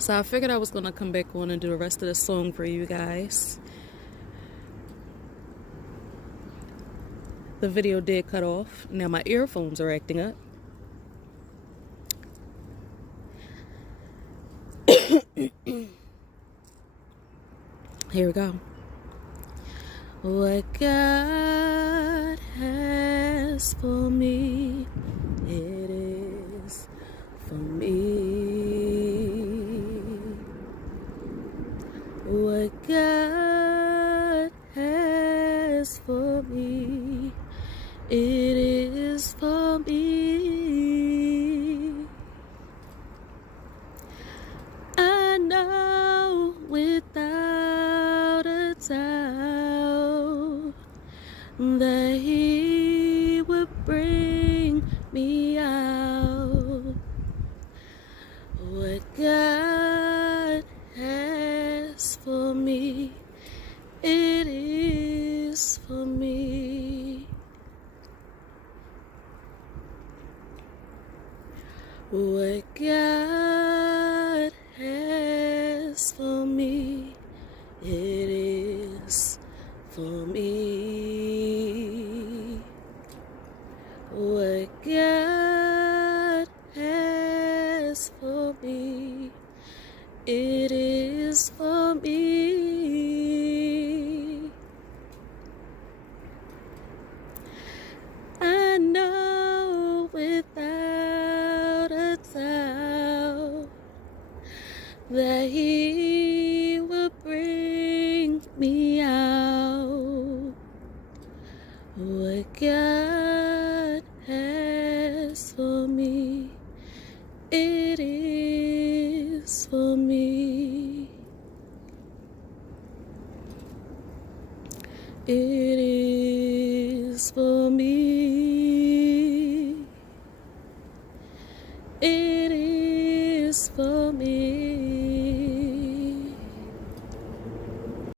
So I figured I was gonna come back on and do the rest of the song for you guys. The video did cut off. Now my earphones are acting up. Here we go. What God has for me, it is for me. What God has for me, it is for me. I know without a doubt that He would bring me out. What God has for me, it is for me. What God has for me, it is for me. What God has for me, it is for me. I know without a doubt that He will bring me out. What God has for me, it is for me. It is for me. It is for me.